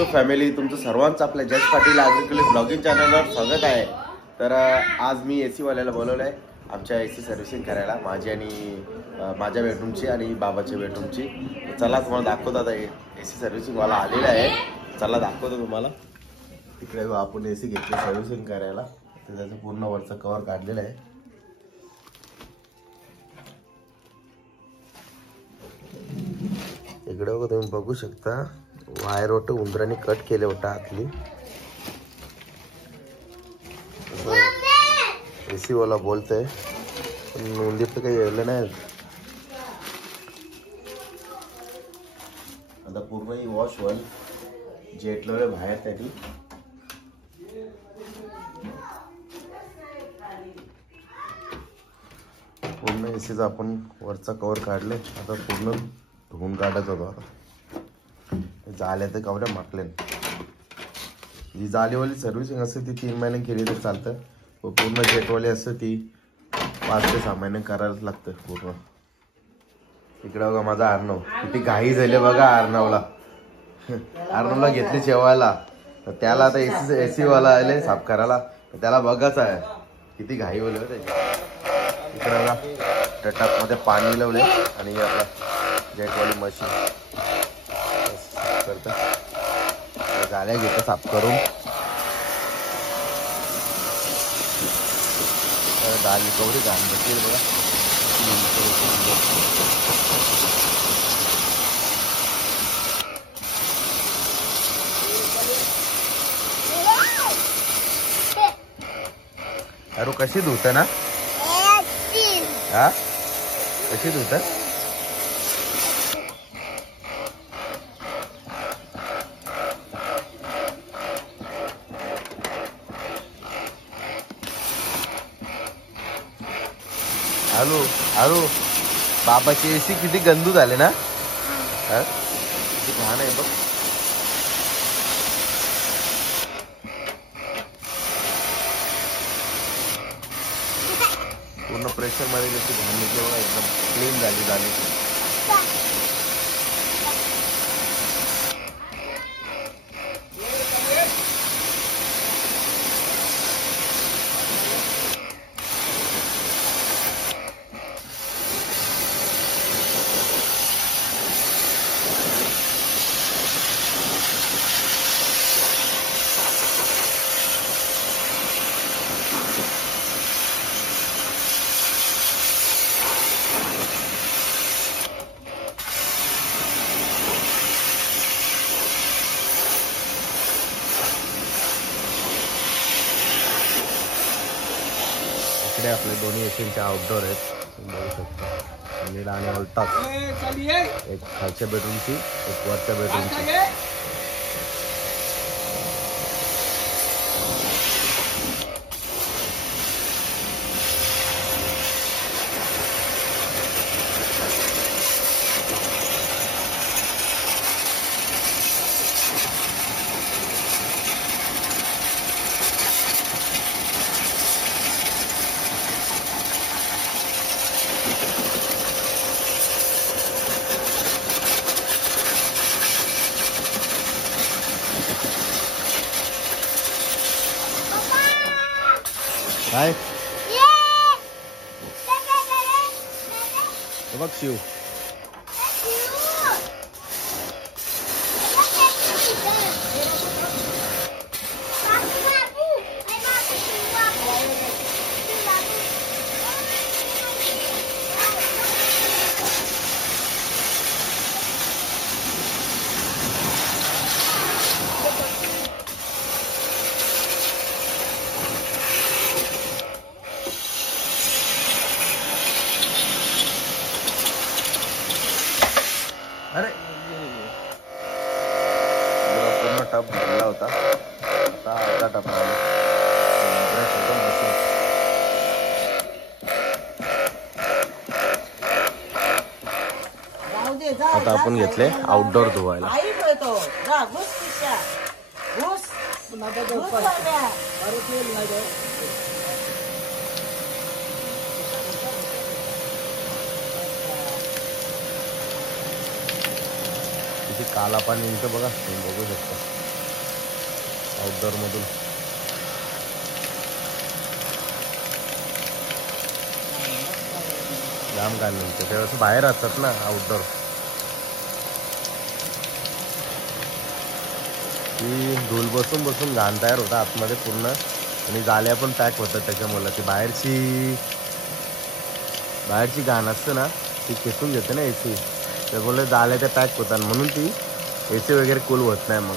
YouTube family, तुमचं सर्वांचं आपल्या जश पाटील ॲग्रिकल्चर ब्लॉगिंग चॅनलवर स्वागत आहे. तर आज मी AC वाल्याला बोलवलं आहे आमच्या AC सर्व्हिसिंग करायला, माझी आणि माझ्या बेडरूमची आणि बाबाच्या बेडरूमची. चला तुम्हाला दाखवतो. आता AC सर्व्हिसिंगवाला आलेला आहे, चला दाखवतो तुम्हाला. तिकडे आपण AC घेतली सर्व्हिसिंग करायला, तर त्याचं पूर्ण वरचं कवर काढलेलं आहे. इकडे बघा, तुम्ही बघू शकता वायर होतं उंदराने कट केले होतं आतली. AC वाला बोलतोय पण उंदीर तर काही येलं नाही. आता पूर्ण ही वॉश होईल, जेटले बाहेर त्यांनी. पूर्ण ACचा आपण वरचा कवर काढले, आता पूर्ण धुवून काढायचं होतं. जाल्या तर कवड्या माकले. जी जालीवाली सर्व्हिसिंग असते ती 3 महिने केली तर चालतं, पूर्ण जेटवाली असते ती 5 ते 6 महिने करायलाच लागतं पूर्ण. इकडे बघा माझा अर्णव, किती घाई झाली बघा अर्णवला. अर्णवला घेतली जेवायला, तर त्याला आता AC वाला आले साफ करायला, तर त्याला बघायचं आहे किती घाई होईल त्याची. इकडे बघा टटापमध्ये पाणी लावले आणि आपला जेटवाली मशीन करतं. गाड्या घेतं साफ करून. डाल कवरी घाण बसली बघा. अरे कशी धुत ना, हा कशी धुत. हॅलो हॅलो, बाबाची AC किती गंदू झाले ना, किती घाण आहे बघ. पूर्ण प्रेशर मध्ये जशी घाण निघली बघा, एकदम क्लीन झाली. इकडे आपले दोन्ही ACचे आउटडोर आहेत, बघू शकता. नीला आणि ऑल्टाक, एक खालच्या बेडरूमची, एक वरच्या बेडरूमची. काय बघ शिव, अरे पूर्ण टप भरला होता, आता अर्धा टप राहिला. आता आपण घेतले आउटडोर धुवायला. किती काला पाणी येतं बघा, तुम्ही बघू शकता. आउटडोर मधून. जाम घाण निघते ते, असं बाहेर असतात ना आउटडोर. ती धूल बसून बसून घाण तयार होता आतमध्ये पूर्ण, आणि जाल्या पण पॅक होतात त्याच्यामुळे. ती बाहेरची घाण असते ना ती खेचून घेते ना एसी, त्यामुळे जाल्या त्या पॅक होतात, म्हणून ती एसी वगैरे कूल होत नाही. मग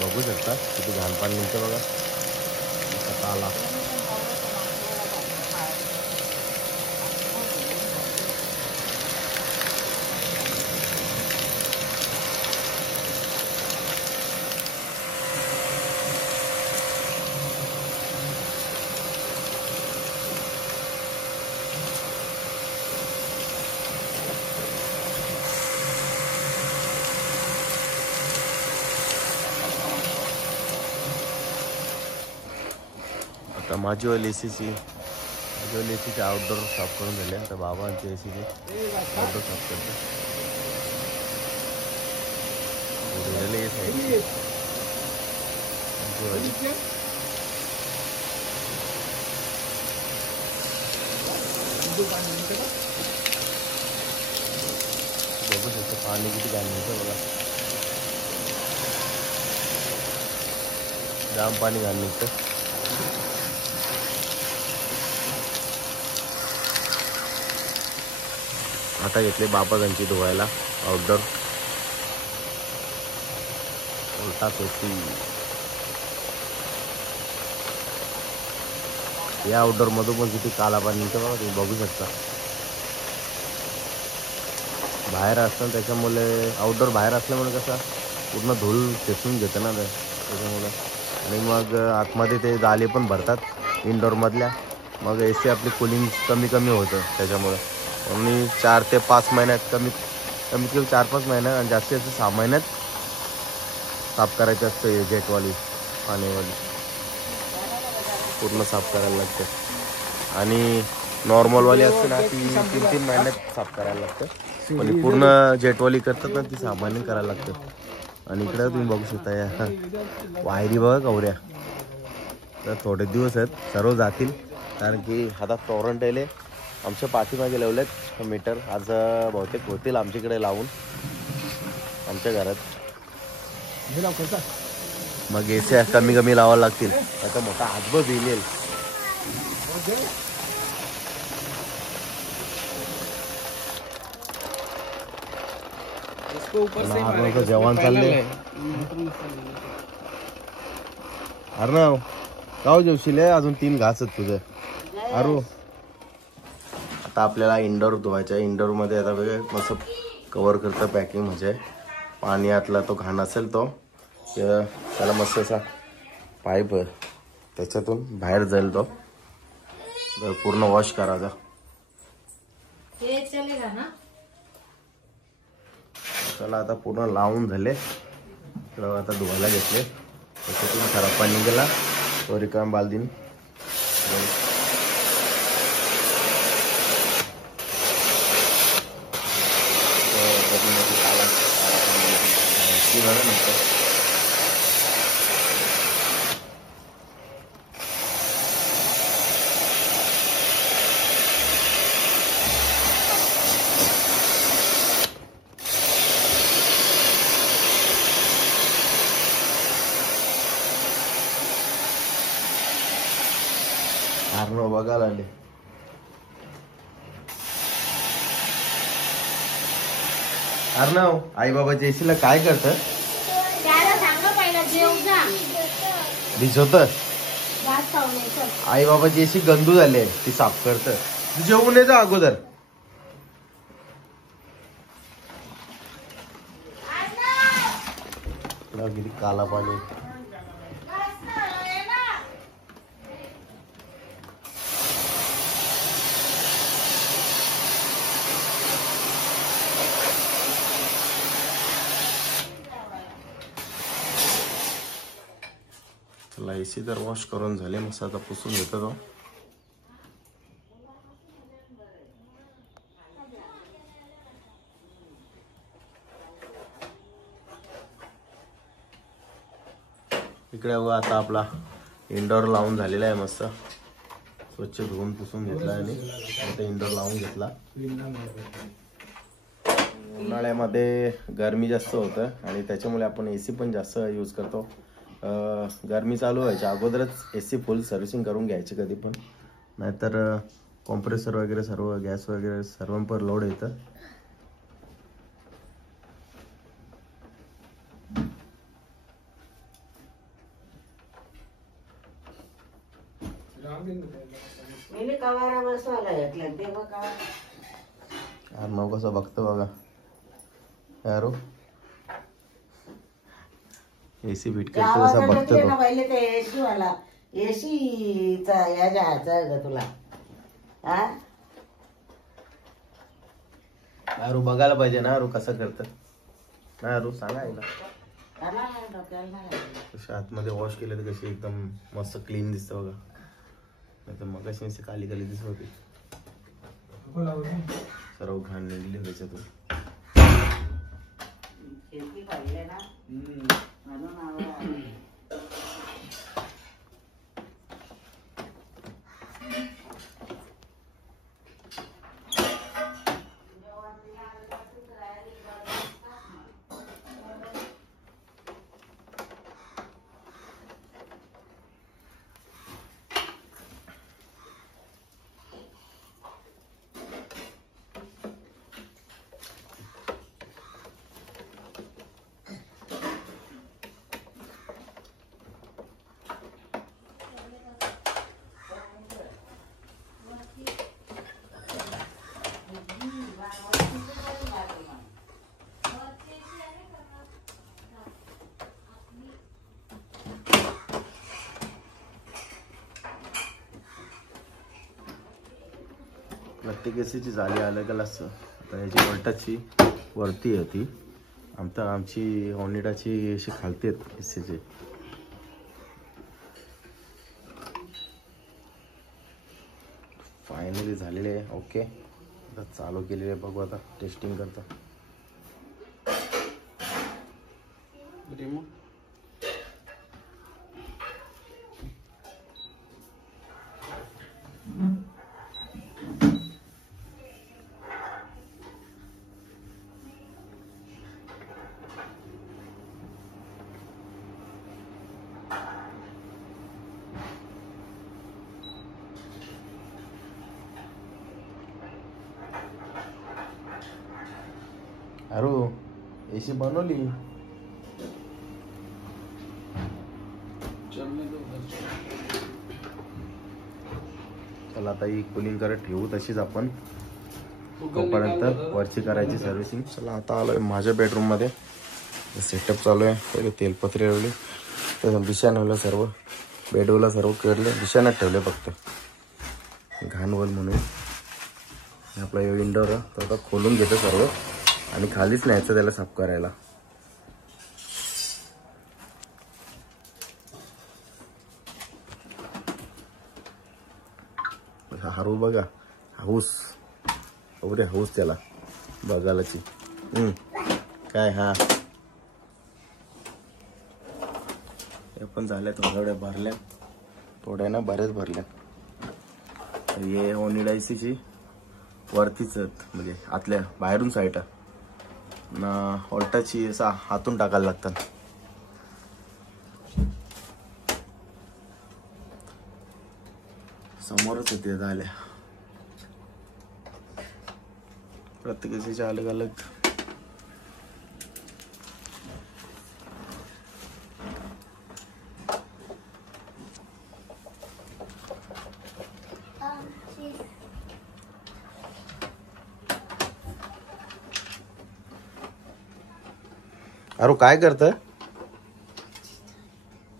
बघू शकता किती घाण पाणी निघतं बघा. आता आला आता माझीवाली एसीची आउटडोर साफ करून झाले. आता बाबांची एसीची आउटडोर साफ करते. बघू शकतो पाणी किती घाण निघतं बघा. जाम पाणी घाण निघतं. आता घेतले बाबा त्यांची धुवायला आउटडोर. उलटा पेटी या आउटडोर मधून पण किती काला पाणी निघतं बघा, तुम्ही बघू शकता. बाहेर असतं त्याच्यामुळे, आउटडोर बाहेर असल्यामुळे कसं पूर्ण धूल खेचून घेतं ना त्याच्यामुळे. आणि मग आतमध्ये ते जाले पण भरतात इनडोअर मधल्या, मग एसी आपली कूलिंग कमी होतं त्याच्यामुळे. आणि 4 ते 5 महिन्यात कमीत कमी 4-5 महिन्यात आणि जास्तीत जास्त 6 महिन्यात साफ करायचं असतं. जेटवाली पाणीवाली पूर्ण साफ करायला लागतं. आणि नॉर्मलवाली असते ना ती 3-3 महिन्यात साफ करायला लागतं. आणि पूर्ण जेटवाली करतात ना ती 6 महिन्यात करायला लागतं. आणि इकडे तुम्ही बघू शकता या वायरी बघा कवऱ्या. तर थोडे दिवस आहेत, सर्व जातील, कारण की आता टॉरंट येले आमच्या पाठीमागे लावलेत मीटर. आज बहुतेक होतील आमच्याकडे लावून आमच्या घरात. मग एसी कमी लावावं लागतील. आता मोठा हातभर बिल येईल. जेवण चाललंय. अर्णव गाव जेवशील अजून 3 घास आहेत तुझे अरू. आता आपल्याला इंडोर धुवायचं आहे. इंडोर मध्ये आता बघा मस्त कव्हर करतं पॅकिंग, म्हणजे पाणी आतला तो घाण असेल तो त्याला मस्त असा पाईप त्याच्यातून बाहेर जाईल, तो पूर्ण वॉश करायचा. चला आता पूर्ण लावून झाले, तर आता धुवायला घेतले. त्याच्यातून खराब पाणी गेला तो रिकाम बालदीन अर्णव बघायला आले. अर्णव आई बाबा जेसीला काय करत भिजवत. आई बाबा जेसी गंदू झाले ती साफ करत. तू जेवून येतं अगोदर. किती काला पाणी. चला एसी तर वॉश करून झाले, मस्त आता पुसून घेतो तो. इकडे बघा आता आपला इंडोर लावून झालेला आहे, मस्त स्वच्छ धुवून पुसून घेतला आणि आता इंडोर लावून घेतला. उन्हाळ्यामध्ये गरमी जास्त होतं आणि त्याच्यामुळे आपण AC पण जास्त यूज करतो. गरमी चालू व्हायच्या अगोदरच AC फुल सर्व्हिसिंग करून घ्यायची कधी पण, नाहीतर कॉम्प्रेसर वगैरे सर्व गॅस वगैरे सर्वांपर लोड येतं. अर्णव कसं बघतो बघा यारो, AC फिट करतो कसं बघतो तो. पहिले ते AC वाला ACचा या जायचा ग तुला. यारू बघायला पाहिजे ना, यारू कसं करतं ना, यारू सांगा आईला. कशी आतमध्ये वॉश केले तर कशी एकदम मस्त क्लीन दिसतं बघा, नाही तर मग कशी काली काली दिसत होती. सर्व घाण निघली त्याच्यातून. प्रत्येक एसीची जाळी अलग अलग असतं. आता याची वोल्टाची वरती होती, आमची ओनिडाची अशी खालती आहेत एसीची. फायनली झालेले आहे. ओके, आता चालू केलेले आहे, बघू आता टेस्टिंग करता. अरे AC बनवली. चला आता ही कूलिंग करत ठेवू तशीच आपण, तोपर्यंत वरची करायची सर्व्हिसिंग. चला आता आलोय माझ्या बेडरूम मध्ये, सेटअप चालू आहे. पहिले तेलपत्री लावली, तर बिछाण्याला सर्व बेडवला सर्व केले, बिछाण्यात ठेवले फक्त घाणवल म्हणून. आपला इंडोर तर आता खोलून घेतो सर्व आणि खालीच न्यायचं त्याला साफ करायला. हारू बघा, हाऊस एवढे हाऊस त्याला बघायलाची. काय हा हे पण झाल्या, थोड्या भरल्या, थोड्या ना बऱ्याच भरल्या. हे ओनिडा एसीची वरतीच म्हणजे आतल्या बाहेरून साईड ना, ऑल्टाची असा हातून टाकायला लागतात. समोरच होते झाल्या, प्रत्येकाचे अलग अलग. अरे काय करत,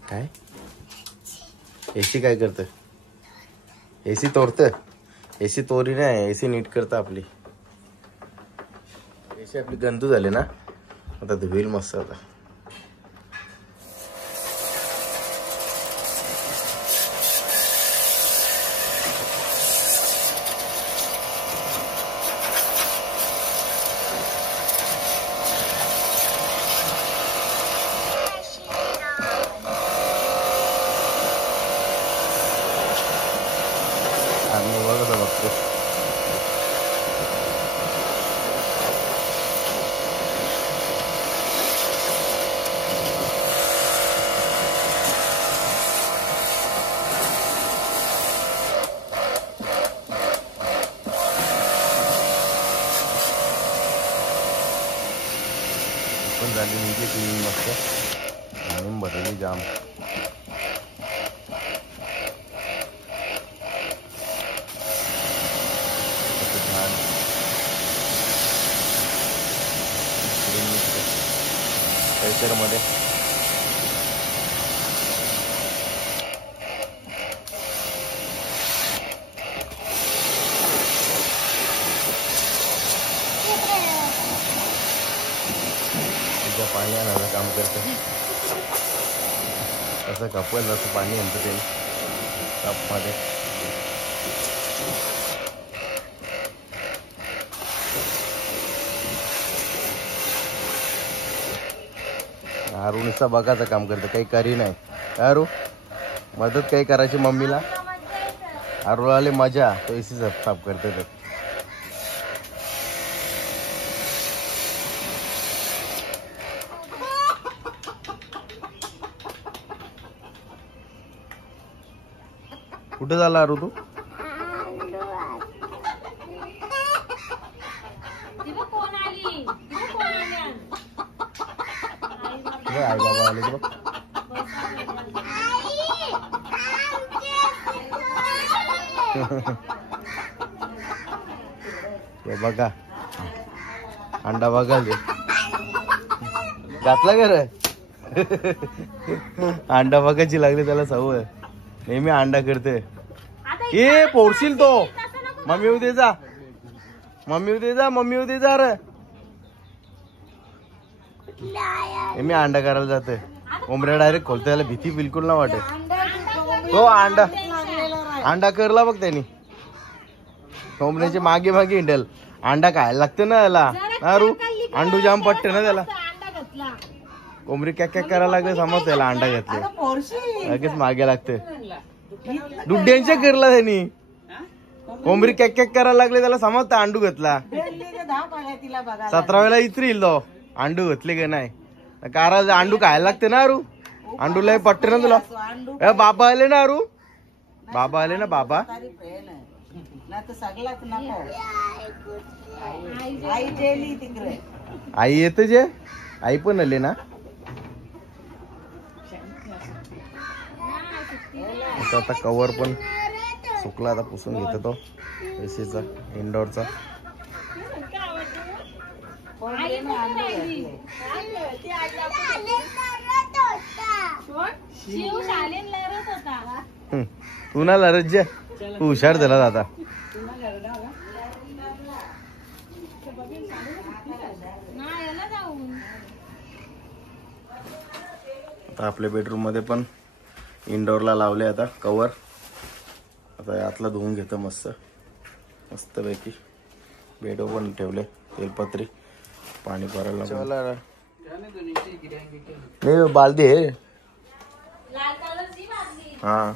काय AC काय करत, AC तोडत. AC तोरी नाही, AC नीट करत आपली. AC आपली गंदू झाली ना, आता धुईल मस्त. आता झाली म्हणजे क्लीन मस्त आणि भरली जाम. मध्ये पाणी आणायला काम करते. कसं कपल जसं पाणी आणतं ते कपमध्ये. आरुणीचा बघायचं काम करतं, काही करी नाही. आरू मदत काही करायची मम्मीला. आरुला मजा तो एसी साफ करते ते. कुठे झाला आरू तू? आई बाबा आले बघ. हे बघा अंडा बघा घातला घर. अंडा बघायची लागली त्याला सवय. नेहमी अंडा करते. ए पोरशील तो. मम्मी उद्या जा, मम्मी उद्या जा, मम्मी उद्या जा रे. मी अंडा करायला जाते. कोंबड्या डायरेक्ट खोलते, त्याला भीती बिलकुल ना वाटत. तो अंडा करला बघ त्यांनी. कोंबड्याची मागे मागे हिंडल. अंडा खायला लागते ना त्याला. नारू अंडू जाम पटते ना त्याला. कोंबडी कॅक कॅक करायला लागले समज त्याला अंडा घेतले लगेच मागे लागते. दुड्ड्यांच्या करला त्यांनी. कोंबडी कॅक कॅक करायला लागले त्याला समजतं अंडू घेतला. 17व्याला इतरील तो अंडू घेतले का नाही. कारण अंडू खायला लागते ना अरू. अंडूला पटते ना तुला. ए बाबा आले ना अरू. बाबा आले ना बाबा. आई येते जे. आई पण आले ना. आता कवर पण सुकला. आता पुसून घेतो तो एसीचा इंडोरचा. तू ना लरत जे. तू हुशार झाला आता. आता आपल्या बेडरूम मध्ये पण इंडोरला लावले आता कवर. आता यातला धुवून घेतो मस्त मस्त पैकी. बेडवर पण ठेवले तेलपत्री पाणी भरायला. नहीं बाल्टी है. हाँ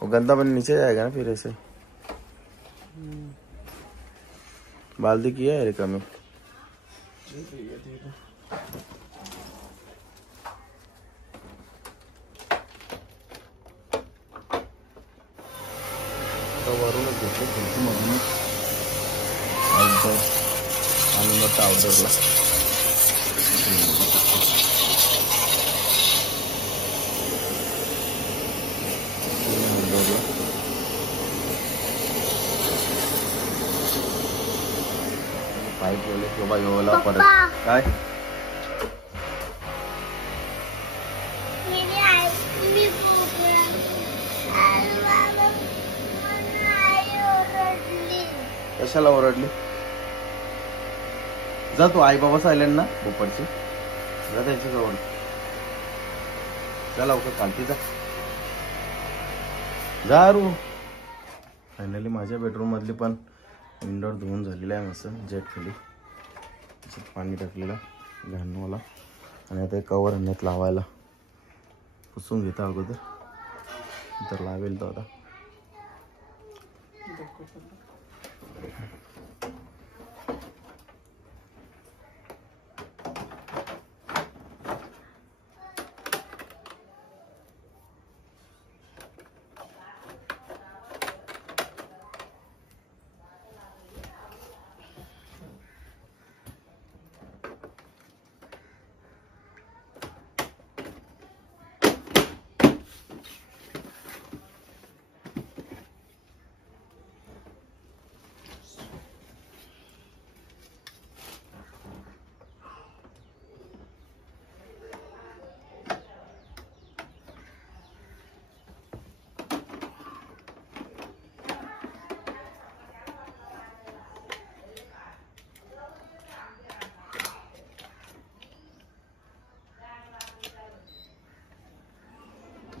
वो गंदा पानी नीचे जाएगा ना फिर ऐसे. बाल्टी किया है रेखा में. वरूनच घेतले खिडकी मधून आणि मग आउटडोरला. पाईप ठेवले किंवा येवला परत काय. कशाला ओरडली. जा तू आई बाबा सायलेन ना बोपरची. जा त्यांच्या जवळ. जा लवकर खालती जा. जा रू. फायनली माझ्या बेडरूम मधली पण इंडोर धुवून झालेला आहे मस्त. जेट खाली पाणी टाकलेलं घाणवाला. आणि आता कवर आणण्यात लावायला पुसून घेता अगोदर तर लावेल तो आता.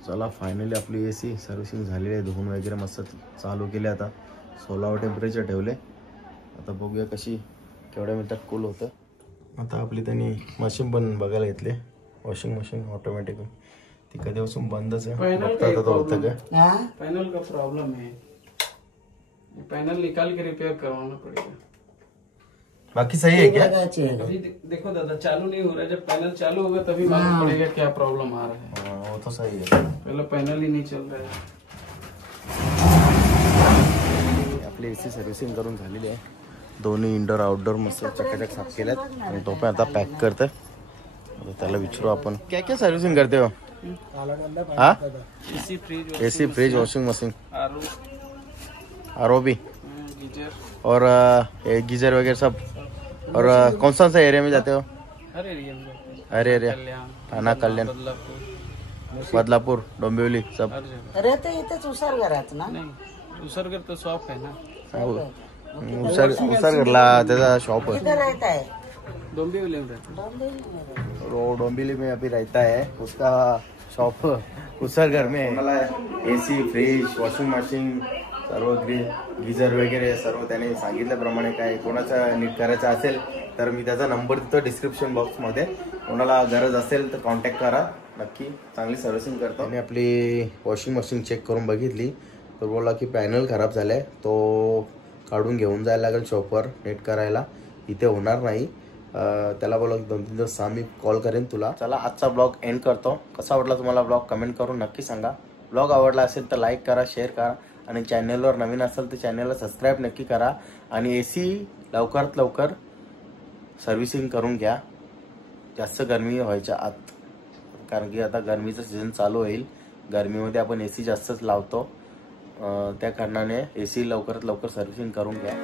चला फायनली आपली AC सर्व्हिसिंग झालेली आहे. धुवून वगैरे मस्त चालू केले. आता 16 टेम्परेचर ठेवले. आता बघूया कशी केवढ्या मिनिटात कूल होतं. आता आपली त्यांनी मशीन पण बघायला घेतले. वॉशिंग मशीन ऑटोमॅटिक ती कधीपासून बंदच आहे. बघता आता होतं का. हाँ पैनल का प्रॉब्लम है, पैनल निकाल के रिपेयर करवाना पड़ेगा। बाकी सही है क्या. लगाची है. अभी देखो दादा, चालू नहीं हो रहा है, जब पैनल चालू होगा तभी मालूम पड़ेगा क्या प्रॉब्लम आ रहा है। वो तो सही है. पहले पैनल ही नहीं चल रहा है। आपली AC सर्व्हिसिंग करून झालेली आहे. दोन्ही इंडोर आउटडोर मस्त चकाचक साफ केल्यात आणि तो पण आता पॅक करते. आता त्याला विचारू आपण क्या क्या सर्व्हिसिंग करते हो. हाँ AC fridge, AC fridge washing machine RO, RO भी गीजर, और गीजर वगैरह सब. और कौन सा एरिया में जाते हो. हर एरिया में जाते हैं। हर एरिया कल्याण, थाना कल्याण बदलापुर, बदलापूर डोंबिवली सब. हर जगह। रहते इथेच उसार घरात ना. नहीं, उसरगर तो शॉप है ना, उसरगरला त्याचा शॉप है. किधर रहता है. डोंबिवली में रहते हैं। डोंबिवली में अभी रहता है. उसका शॉप उसरगर में AC फ्रीज वॉशिंग मशीन सर्व गीजर वगैरे सर्व त्याने सांगितल्याप्रमाणे काय कोणाचं नीट करायचं असेल तर मी त्याचा नंबर देतो डिस्क्रिप्शन बॉक्समध्ये. कोणाला गरज असेल तर कॉन्टॅक्ट करा. नक्की चांगली सर्व्हिसिंग करतो. आणि आपली वॉशिंग मशीन चेक करून बघितली तर बोलला की पॅनल खराब झालाय, तो काढून घेऊन जायला लागेल शॉपवर नीट करायला. इथे होणार नाही. त्याला बोला 2-3 दिवस मी कॉल करेन तुला. चला आजचा ब्लॉग एंड करतो. कसा वाटला तुम्हाला ब्लॉग कमेंट करून नक्की सांगा. ब्लॉग आवडला असेल तर लाईक करा, शेअर करा आणि चॅनलवर नवीन असेल तर चॅनलला सबस्क्राईब नक्की करा. आणि AC लवकरात लवकर सर्व्हिसिंग करून घ्या जास्त गरमी व्हायच्या आत, कारण की आता गरमीचं सीझन चालू होईल. गरमीमध्ये आपण AC जास्तच लावतो, त्या कारणाने AC लवकरात लवकर सर्व्हिसिंग करून घ्या.